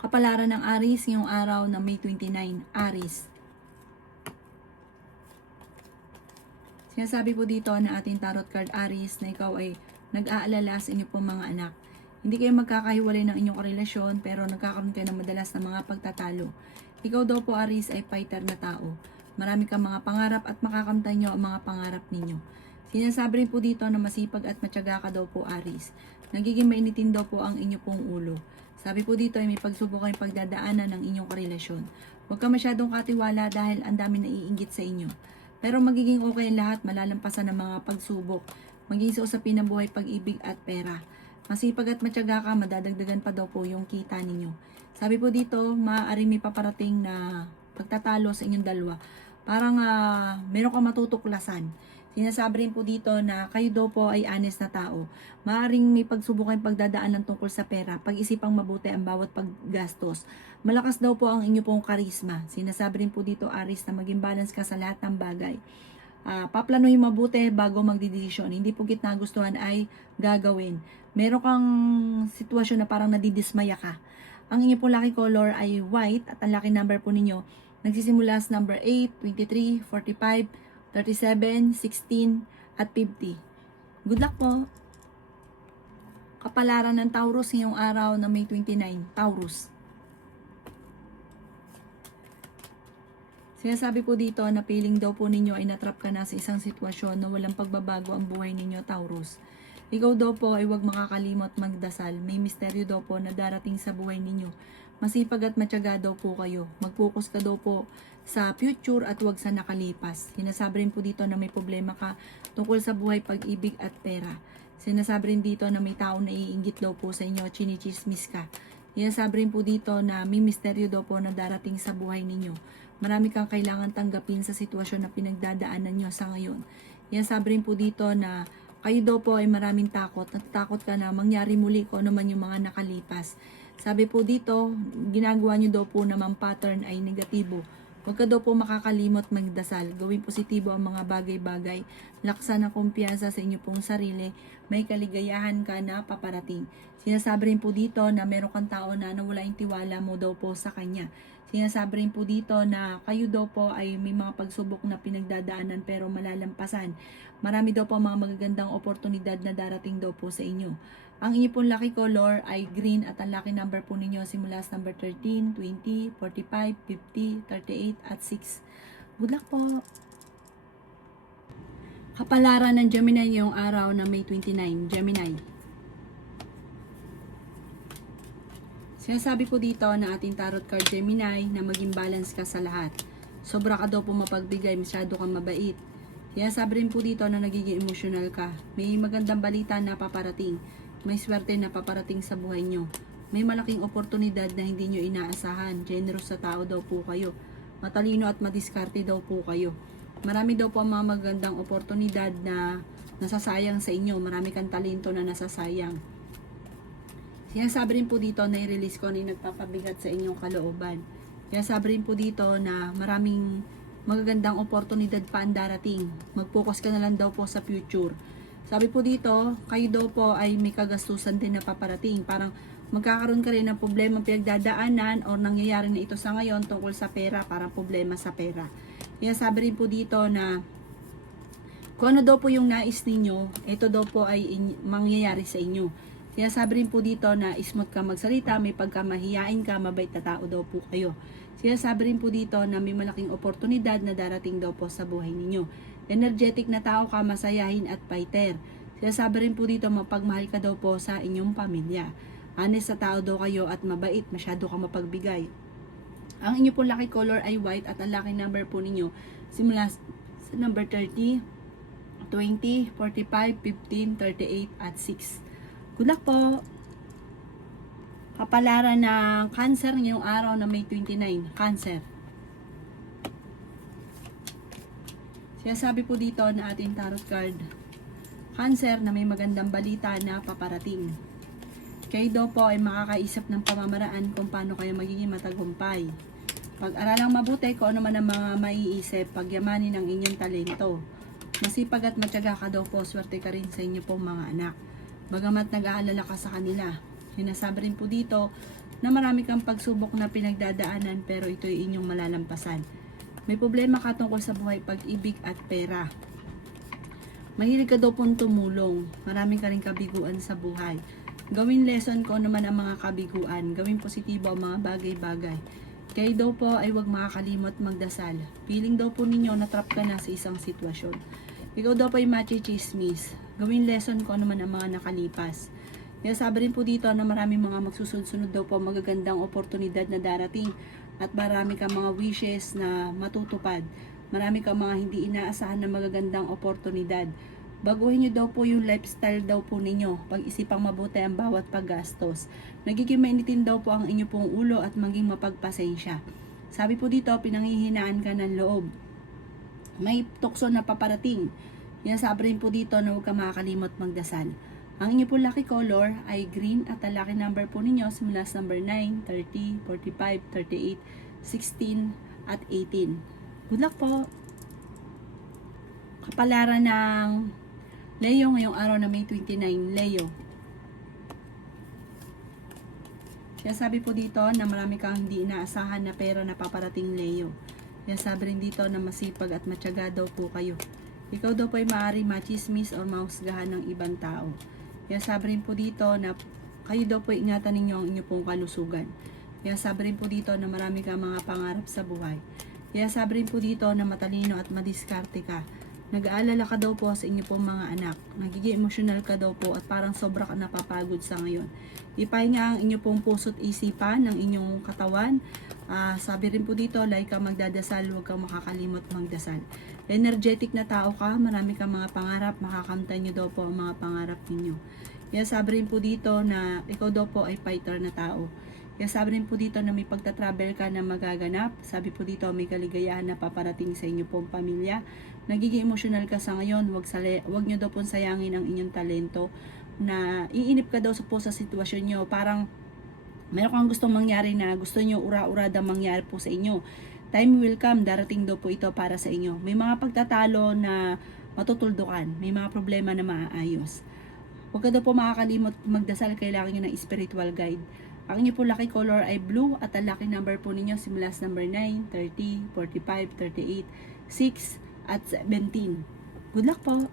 Kapalaran ng Aries ngayong araw na May 29, Aries. Sinasabi po dito na ating tarot card Aries na ikaw ay nag-aalala sa inyo pong mga anak. Hindi kayo magkakahiwalay ng inyong relasyon pero nagkakaroon kayo ng madalas na mga pagtatalo. Ikaw daw po Aries ay fighter na tao. Marami kang mga pangarap at makakamtan nyo ang mga pangarap ninyo. Sinasabi rin po dito na masipag at matyaga ka daw po Aries. Nagiging mainitin daw po ang inyo pong ulo. Sabi po dito ay may pagsubok kayong pagdadaanan ng inyong karelasyon. Huwag ka masyadong katiwala dahil ang dami naiinggit sa inyo. Pero magiging okay ang lahat, malalampasan ng mga pagsubok. Maging sa usapin ng buhay, pag-ibig at pera. Masipag at matyaga ka, madadagdagan pa daw po yung kita ninyo. Sabi po dito, maaari may paparating na pagtatalo sa inyong dalawa. Parang meron kang matutuklasan. Sinasabi rin po dito na kayo daw po ay honest na tao. Maaaring may pagsubok kayong pagdadaanan tungkol sa pera, pag-isipang mabuti ang bawat paggastos. Malakas daw po ang inyo pong karisma. Sinasabi rin po dito Aries na maging balance ka sa lahat ng bagay. Paplanuhin mabuti bago magdidesisyon. Hindi po kita nagustuhan ay gagawin. Meron kang sitwasyon na parang nadidismaya ka. Ang inyo pong lucky color ay white at ang lucky number po ninyo nagsisimula sa number 8, 23, 45, 37, 16, at 50. Good luck po! Kapalaran ng Taurus ngayong araw na May 29, Taurus. Sinasabi po dito na feeling daw po ninyo ay natrap ka na sa isang sitwasyon na walang pagbabago ang buhay ninyo, Taurus. Ikaw daw po ay huwag makakalimot magdasal. May misteryo daw po na darating sa buhay ninyo. Masipag at matyaga daw po kayo. Mag-focus ka daw po sa future at huwag sa nakalipas. Sinasabi rin po dito na may problema ka tungkol sa buhay, pag-ibig at pera. Sinasabi rin dito na may tao na iinggit daw po sa inyo, chinichismis ka. Sinasabi rin po dito na may misteryo daw po na darating sa buhay ninyo. Marami kang kailangan tanggapin sa sitwasyon na pinagdadaanan nyo sa ngayon. Sinasabi rin po dito na kayo daw po ay maraming takot. Natatakot ka na mangyari muli kung ano man yung mga nakalipas. Sabi po dito, ginagawa nyo daw po naman pattern ay negatibo. Huwag ka daw po makakalimot magdasal. Gawing positibo ang mga bagay-bagay. Laksan ang kumpiyansa sa inyo pong sarili. May kaligayahan ka na paparating. Sinasabi rin po dito na meron kang tao na nawala yung tiwala mo daw po sa kanya. Sinasabi rin po dito na kayo daw po ay may mga pagsubok na pinagdadaanan pero malalampasan. Marami daw po mga magagandang oportunidad na darating daw po sa inyo. Ang inyo pong lucky color ay green at ang lucky number po ninyo simula sa number 13, 20, 45, 50, 38 at 6. Good luck po! Kapalaran ng Gemini ngayong araw na May 29, Gemini. Sinasabi po dito na ating tarot card Gemini na maging balance ka sa lahat. Sobra ka daw po mapagbigay, masyado kang mabait. Sinasabi rin po dito na nagiging emotional ka. May magandang balita na paparating. May swerte na paparating sa buhay nyo. May malaking oportunidad na hindi nyo inaasahan. Generous sa tao daw po kayo. Matalino at madiskarte daw po kayo. Marami daw po mga magandang oportunidad na nasasayang sa inyo. Marami kang talento na nasasayang. Sinasabi rin po dito na i-release ko na yung nagpapabigat sa inyong kalooban. Sinasabi rin po dito na maraming magagandang oportunidad pa ang darating. Mag-focus ka na lang daw po sa future. Sabi po dito, kayo daw po ay may kagastusan din na paparating. Parang magkakaroon ka rin ng problema pinagdadaanan o nangyayari na ito sa ngayon tungkol sa pera, parang problema sa pera. Sinasabi rin po dito na kung ano daw po yung nais ninyo, ito daw po ay mangyayari sa inyo. Sinasabi rin po dito na smooth ka magsalita, may pagkamahiyain ka, mabait na tao daw po kayo. Sinasabi rin po dito na may malaking oportunidad na darating daw po sa buhay ninyo. Energetic na tao ka, masayahin at fighter. Sinasabi rin po dito mapagmahal ka daw po sa inyong pamilya. Honest sa tao daw kayo at mabait, masyado ka mapagbigay. Ang inyo pong lucky color ay white at ang lucky number po ninyo simula sa number 30, 20, 45, 15, 38 at 6. Good luck po! Kapalaran ng Cancer ngayong araw na May 29, Cancer. Sinasabi po dito na ating tarot card, Cancer, na may magandang balita na paparating. Kayo daw po ay makakaisip ng pamamaraan kung paano kayo magiging matagumpay. Pag-aralang mabuti kung ano man ang mga maiisip, pagyamanin ang inyong talento. Masipag at matyaga ka daw po, swerte ka rin sa inyo pong mga anak. Bagamat nag-aalala ka sa kanila. Sinasabi rin po dito na marami kang pagsubok na pinagdadaanan pero ito'y inyong malalampasan. May problema ka tungkol sa buhay, pag-ibig at pera. Mahilig ka daw pong tumulong. Marami ka rin kabiguan sa buhay. Gawin lesson ko naman ang mga kabiguan. Gawin positibo ang mga bagay-bagay. Kayo daw po ay huwag makakalimot magdasal. Feeling daw po ninyo na trap ka na sa isang sitwasyon. Ikaw daw po ay machismis. Gawin lesson ko naman ang mga nakalipas. Kaya sabi rin po dito na maraming mga magsusunod daw po magagandang oportunidad na darating at marami kang mga wishes na matutupad. Marami kang mga hindi inaasahan na magagandang oportunidad. Baguhin nyo daw po yung lifestyle daw po ninyo. Pag-isipang mabuti ang bawat paggastos. Nagiging mainitin daw po ang inyo pong ulo at maging mapagpasensya. Sabi po dito, pinanghihinaan ka ng loob. May tukso na paparating. Yan sabi rin po dito na huwag ka makakalimot magdasal. Ang inyo po lucky color ay green at ang lucky number po ninyo simula sa number 9, 30, 45, 38, 16 at 18. Good luck po! Kapalaran ng Leo ngayong araw na May 29, Leo. Kaya sabi po dito na marami kang hindi inaasahan na pera na paparating, Leo. Kaya sabi rin dito na masipag at matyaga daw po kayo. Ikaw daw po ay maaari machismis o mahusgahan ng ibang tao. Kaya sabi rin po dito na kayo daw po ingatan ninyo ang inyo pong kalusugan. Kaya sabi rin po dito na marami kang mga pangarap sa buhay. Kaya sabi rin po dito na matalino at madiskarte ka. Nag-aalala ka daw po sa inyo pong mga anak. Nagiging emosyonal ka daw po at parang sobra ka napapagod sa ngayon. Ipahinga ang inyo pong puso't isipan ng inyong katawan. Sabi rin po dito, like ka magdadasal, huwag kang makakalimot magdasal. Energetic na tao ka, marami kang mga pangarap, makakamtan nyo daw po ang mga pangarap ninyo. Kaya sabi rin po dito na ikaw daw po ay fighter na tao. Kaya sabi rin po dito na may pagtatravel ka na magaganap. Sabi po dito may kaligayahan na paparating sa inyo pong pamilya. Nagiging emosyonal ka sa ngayon, wag nyo daw pong sayangin ang inyong talento. Na iinip ka daw po sa sitwasyon nyo. Parang meron kang gustong mangyari na gusto nyo ura-urada mangyari po sa inyo. Time will come, darating daw po ito para sa inyo. May mga pagtatalo na matutuldukan. May mga problema na maaayos. Huwag ka daw po makakalimot magdasal, kailangan nyo ng spiritual guide. Ang inyo po lucky color ay blue at ang lucky number po ninyo simula sa number 9, 30, 45, 38, 6 at 17. Good luck po!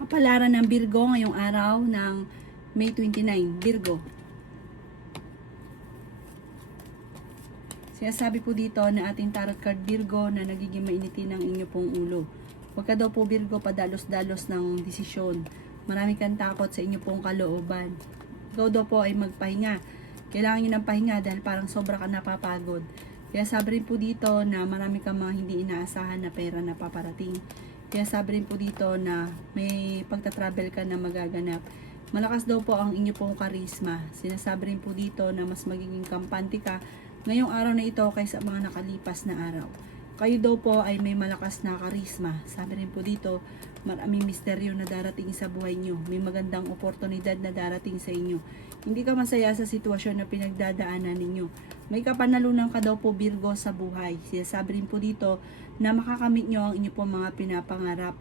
Kapalaran ng Virgo ngayong araw ng May 29, Virgo. Sabi po dito na ating tarot card Virgo na nagiging mainitin ang inyo pong ulo. Huwag ka daw po Virgo padalos-dalos ng desisyon. Marami kang takot sa inyo pong kalooban. Ikaw daw po ay magpahinga. Kailangan nyo ng pahinga dahil parang sobra ka napapagod. Kaya sabi rin po dito na marami kang mga hindi inaasahan na pera na paparating. Kaya sabi rin po dito na may pagtatravel ka na magaganap. Malakas daw po ang inyo pong karisma. Sinasabi rin po dito na mas magiging kampante ka ngayong araw na ito kaysa mga nakalipas na araw. Kayo daw po ay may malakas na karisma. Sabi rin po dito, maraming misteryo na darating sa buhay nyo. May magandang oportunidad na darating sa inyo. Hindi ka masaya sa sitwasyon na pinagdadaanan ninyo. May kapanalunan ka daw po Virgo sa buhay. Sabi rin po dito na makakamit nyo ang inyo po mga pinapangarap.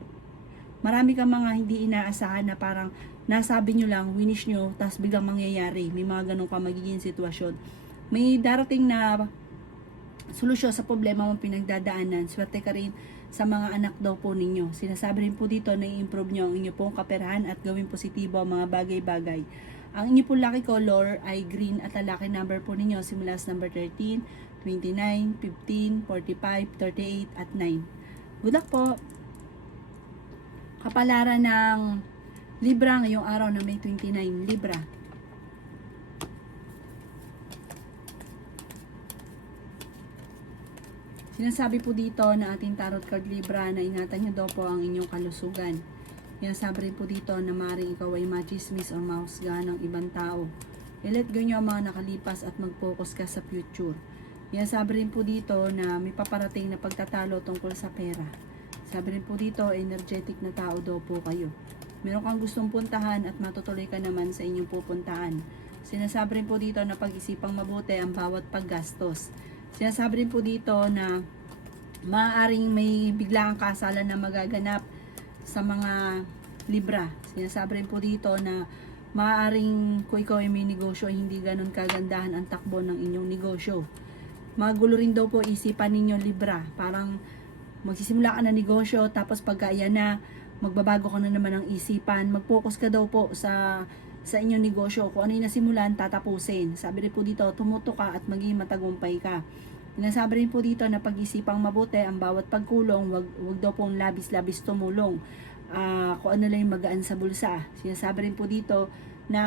Marami kang mga hindi inaasahan na parang nasabi nyo lang, winish nyo, tapos biglang mangyayari. May mga ganun ka magiging sitwasyon. May darating na solusyon sa problema mong pinagdadaanan. Swerte ka rin sa mga anak daw po ninyo. Sinasabi rin po dito na i-improve nyo ang inyo pong kaperahan at gawing positibo ang mga bagay-bagay. Ang inyo pong lucky color ay green at ang lucky number po ninyo simula sa number 13, 29, 15, 45, 38 at 9. Good luck po! Kapalaran ng Libra ngayong araw na May 29, Libra. Sinasabi po dito na ating tarot card Libra na ingatan nyo daw po ang inyong kalusugan. Sinasabi rin po dito na maaaring ikaw ay machismis o mahusgahan ng ibang tao. I-let go nyo ang mga nakalipas at mag-focus ka sa future. Sinasabi rin po dito na may paparating na pagtatalo tungkol sa pera. Sabi rin po dito, energetic na tao daw po kayo. Meron kang gustong puntahan at matutuloy ka naman sa inyong pupuntahan. Sinasabi rin po dito na pag-isipang mabuti ang bawat paggastos. Sinasabi rin po dito na maaaring may biglaang kasalan na magaganap sa mga Libra. Sinasabi rin po dito na Maaaring kung ikaw ay may negosyo ay hindi ganun kagandahan ang takbo ng inyong negosyo. Magulo rin daw po isipan ninyo Libra. Parang magsisimula ka na negosyo tapos pagka yan na magbabago ka na naman ng isipan. Mag-focus ka daw po sa inyong negosyo. Kung ano yung nasimulan, tatapusin. Sabi rin po dito, tumuto ka at maging matagumpay ka. Sinasabi rin po dito na pag-isipang mabuti ang bawat pagkulong, wag daw pong labis-labis tumulong. Kung ano lang yung magaan sa bulsa. Sinasabi rin po dito na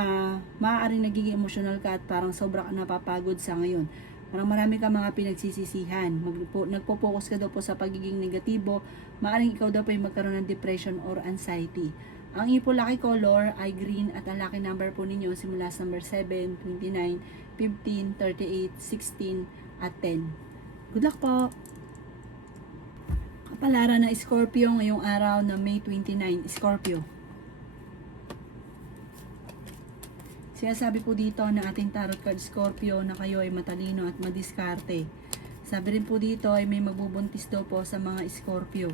maaaring nagiging emotional ka at parang sobra ka napapagod sa ngayon. Parang marami ka mga pinagsisisihan. Nagpo-focus ka daw po sa pagiging negatibo. Maaaring ikaw daw po ay magkaroon ng depression or anxiety. Ang ipo lucky color ay green at ang lucky number po ninyo simula sa number 7, 29, 15, 38, 16 at 10. Good luck po! Kapalaran ng Scorpio ngayong araw na May 29, Scorpio. Sinasabi po dito na ating tarot card Scorpio na kayo ay matalino at madiskarte. Sabi rin po dito ay may magbubuntis daw po sa mga Scorpio.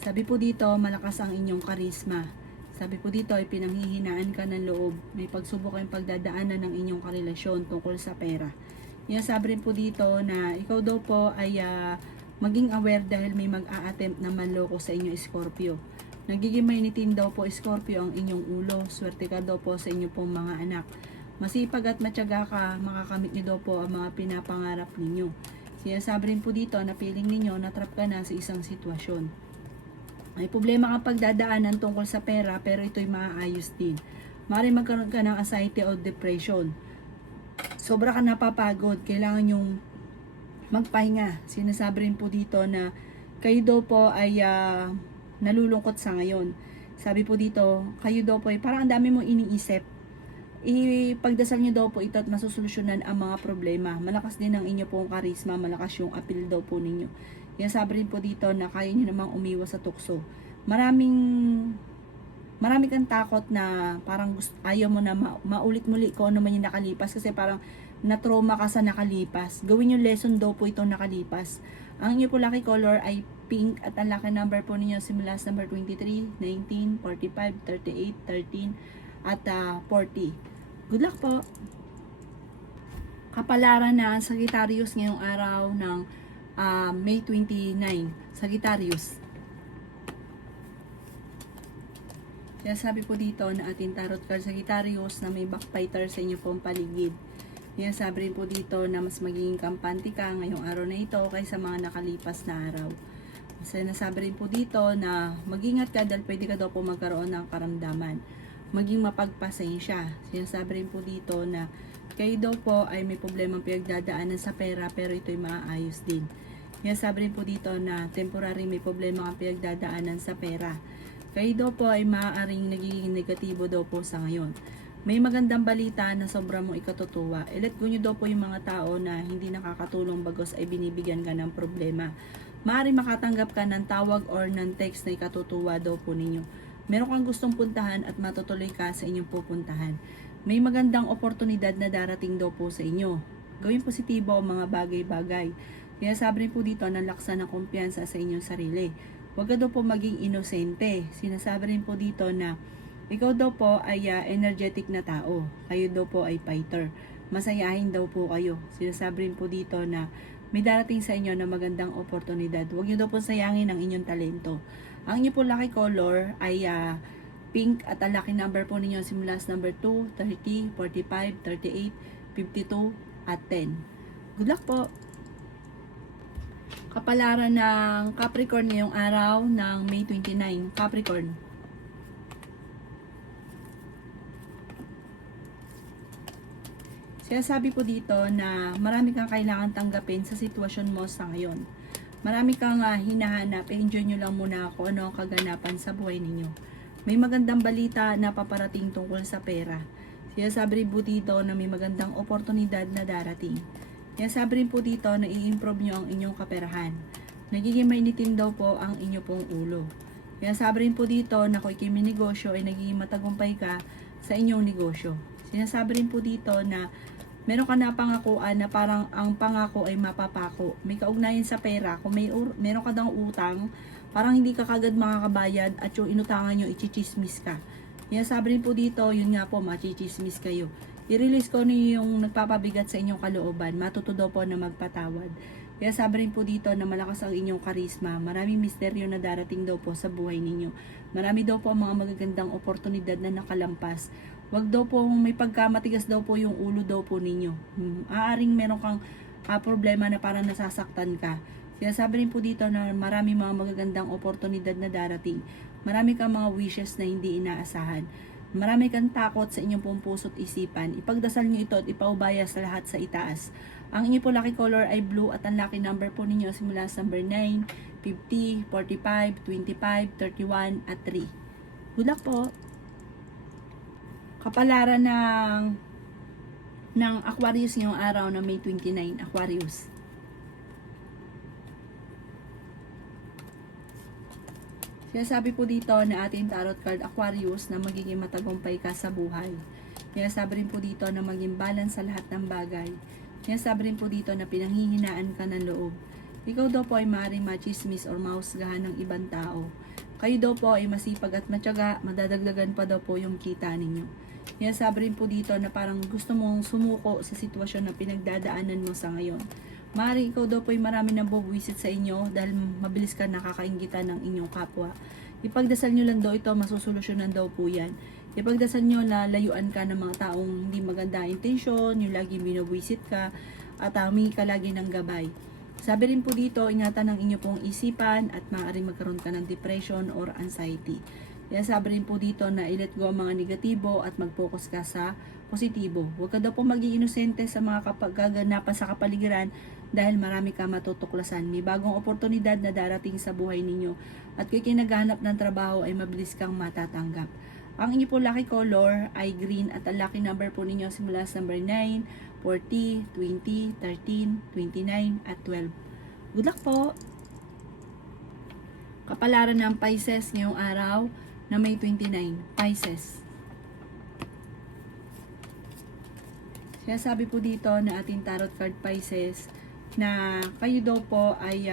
Sabi po dito malakas ang inyong karisma. Sabi po dito ay pinanghihinaan ka ng loob. May pagsubok kayong pagdadaanan ng inyong karelasyon tungkol sa pera. Sabi rin po dito na ikaw daw po ay maging aware dahil may mag-a-attempt na manloko sa inyo Scorpio. Nagiging mainitin daw po Scorpio ang inyong ulo. Swerte ka daw po sa inyo pong mga anak. Masipag at matyaga ka, makakamit niyo daw po ang mga pinapangarap ninyo. Sinasabi rin po dito na feeling ninyo natrap ka na sa isang sitwasyon. May problema kang pagdadaanan tungkol sa pera pero ito'y maaayos din. Maaaring magkaroon ka ng anxiety o depression. Sobra ka napapagod, kailangan yung magpahinga. Sinasabi rin po dito na kayo daw po ay nalulungkot sa ngayon. Sabi po dito, kayo daw po ay parang ang dami mong iniisip. Ipagdasal nyo daw po ito at masusolusyonan ang mga problema. Malakas din ang inyo pong karisma, malakas yung appeal daw po ninyo. Sabi rin po dito na kaya nyo namang umiwas sa tukso. Marami kang takot na parang ayaw mo na maulit muli kung ano man yung nakalipas kasi parang na-trauma ka sa nakalipas. Gawin yung lesson daw po itong nakalipas. Ang inyo po lucky color ay pink at ang lucky number po ninyo simula sa number 23, 19, 45, 38, 13 at 40. Good luck po! Kapalaran na Sagittarius ngayong araw ng May 29. Sagittarius. Kaya sabi po dito na ating tarot card Sagittarius na may backbiter sa inyo pong paligid. Kaya sabi rin po dito na mas magiging kampante ka ngayong araw na ito kaysa mga nakalipas na araw. Kasi nasabi rin po dito na mag-ingat ka dahil pwede ka daw po magkaroon ng karamdaman. Maging mapagpasensya. Sinasabi rin po dito na kayo daw po ay may problemang pinagdadaanan sa pera pero ito'y maaayos din. Sinasabi rin po dito na temporary may problema kang pinagdadaanan sa pera. Kayo daw po ay maaaring nagiging negatibo daw po sa ngayon. May magandang balita na sobra mong ikatutuwa. Let go nyo daw po yung mga tao na hindi nakakatulong bagos ay binibigyan ka ng problema. Maaaring makatanggap ka ng tawag or ng text na ikatutuwa daw po ninyo. Meron kang gustong puntahan at matutuloy ka sa inyong pupuntahan. May magandang oportunidad na darating daw po sa inyo. Gawin positibo ang mga bagay-bagay. Kaya sabi rin po dito na laksan ng kumpiyansa sa inyong sarili. Huwag ka daw po maging inosente. Sinasabi rin po dito na ikaw daw po ay energetic na tao. Kayo daw po ay fighter. Masayahin daw po kayo. Sinasabi rin po dito na may darating sa inyo na magandang oportunidad. Huwag nyo daw po sayangin ang inyong talento. Ang inyo po lucky color ay pink at ang lucky number po ninyo simula sa number 2, 30, 45, 38, 52 at 10. Good luck po! Kapalaran ng Capricorn ngayong araw ng May 29. Capricorn. Sinasabi po dito na marami kang kailangan tanggapin sa sitwasyon mo sa ngayon. Marami kang hinahanap, enjoy nyo lang muna kung ano ang kaganapan sa buhay ninyo. May magandang balita na paparating tungkol sa pera. Sinasabi rin po dito na may magandang oportunidad na darating. Sinasabi rin po dito na i-improve nyo ang inyong kaperahan. Nagiging mainitin daw po ang inyo pong ulo. Sinasabi rin po dito na kung ikay may negosyo ay nagiging matagumpay ka sa inyong negosyo. Sinasabi rin po dito na meron ka na pangakuan na parang ang pangako ay mapapako. May kaugnayan sa pera. Kung meron ka daw utang, parang hindi ka kagad makakabayad at yung inutangan nyo, ichichismis ka. Yan, sabi rin po dito, yun nga po, machichismis kayo. I-release ko niyo yung nagpapabigat sa inyong kalooban. Matuto daw po na magpatawad. Kaya sabi rin po dito na malakas ang inyong karisma. Maraming misteryo na darating daw po sa buhay ninyo. Marami daw po ang mga magagandang oportunidad na nakalampas. Wag daw po may pagkamatigas daw po yung ulo daw po ninyo. Aaring meron kang problema na parang nasasaktan ka. Kaya sabi rin po dito na marami mga magagandang oportunidad na darating. Marami kang mga wishes na hindi inaasahan. Marami kang takot sa inyong pong puso't isipan. Ipagdasal nyo ito at ipaubaya sa lahat sa itaas. Ang inyong po lucky color ay blue at ang lucky number po ninyo simula sa number 9, 50, 45, 25, 31 at 3. Good luck po! Kapalaran ng Aquarius ngayong araw na May 29, Aquarius. Kaya sabi po dito na ating tarot card Aquarius na magiging matagumpay ka sa buhay. Kaya sabi rin po dito na maging balance sa lahat ng bagay. Kaya sabi rin po dito na pinanghihinaan ka ng loob. Ikaw daw po ay maaaring machismis or mahusgahan ng ibang tao. Kayo daw po ay masipag at matyaga, madadagdagan pa daw po yung kita ninyo. Kaya sabi rin po dito na parang gusto mong sumuko sa sitwasyon na pinagdadaanan mo sa ngayon. Maaaring ikaw daw po ay marami nang bubuwisit sa inyo dahil mabilis ka nakakainggitan ng inyong kapwa. Ipagdasal nyo lang daw ito, masusolusyonan daw po yan. Ipagdasal nyo na layuan ka ng mga taong hindi maganda intensyon, yung lagi binubuwisit ka, at humingi ka lagi ng gabay. Sabi rin po dito, ingatan ng inyo pong isipan at maaaring magkaroon ka ng depression or anxiety. Kaya sabi rin po dito na i-let go ang mga negatibo at mag-focus ka sa positibo. Huwag ka daw po maging inosente sa mga gaganapan sa kapaligiran dahil marami ka matutuklasan. May bagong oportunidad na darating sa buhay ninyo at kung kinaghanap ng trabaho ay mabilis kang matatanggap. Ang inyo po lucky color ay green at ang lucky number po ninyo simula sa number 9, 40, 20, 13, 29 at 12. Good luck po! Kapalaran ng Pisces ngayong araw na May 29, Pisces. Kaya sabi po dito na ating tarot card Pisces na kayo daw po ay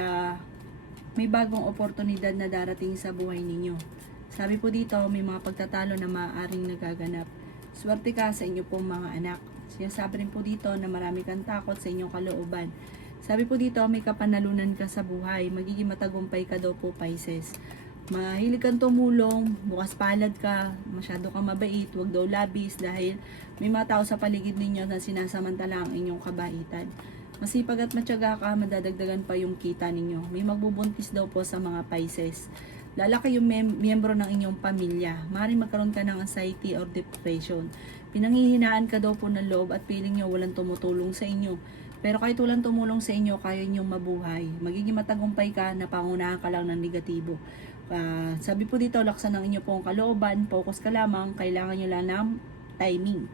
may bagong oportunidad na darating sa buhay ninyo. Sabi po dito may mga pagtatalo na maaaring nagaganap. Swerte ka sa inyo pong mga anak. Kaya sabi rin po dito na marami kang takot sa inyong kalooban. Sabi po dito may kapanalunan ka sa buhay. Magiging matagumpay ka daw po Pisces. Mahilig kang tumulong, bukas palad ka, masyado kang mabait, huwag daw labis dahil may mga tao sa paligid ninyo na sinasamantala ang inyong kabaitan. Masipag at matyaga ka, madadagdagan pa yung kita ninyo. May magbubuntis daw po sa mga Pisces. Lalaki yung miyembro ng inyong pamilya. Maaaring magkaroon ka ng anxiety or depression. Pinanghihinaan ka daw po ng loob at feeling nyo walang tumutulong sa inyo. Pero kahit walang tumulong sa inyo, kaya inyong mabuhay. Magiging matagumpay ka na pangunahan ka lang ng negatibo. Sabi po dito, laksan ng inyo pong kalooban, focus ka lamang, kailangan nyo lang ng timing.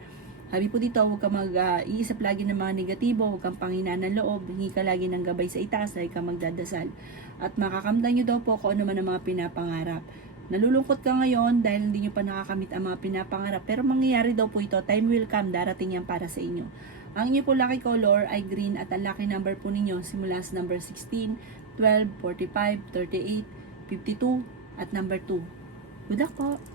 Sabi po dito, huwag ka mag-iisip lagi ng mga negatibo, huwag kang panghinaan ng loob, hingi ka lagi ng gabay sa itaas, dahil ka magdadasal. At makakamtan nyo daw po kung ano man ang mga pinapangarap. Nalulungkot ka ngayon dahil hindi nyo pa nakakamit ang mga pinapangarap, pero mangyayari daw po ito, time will come, darating yan para sa inyo. Ang inyo po lucky color ay green at ang lucky number po ninyo simula sa number 16, 12, 45, 38, 52 at number 2. Good luck po!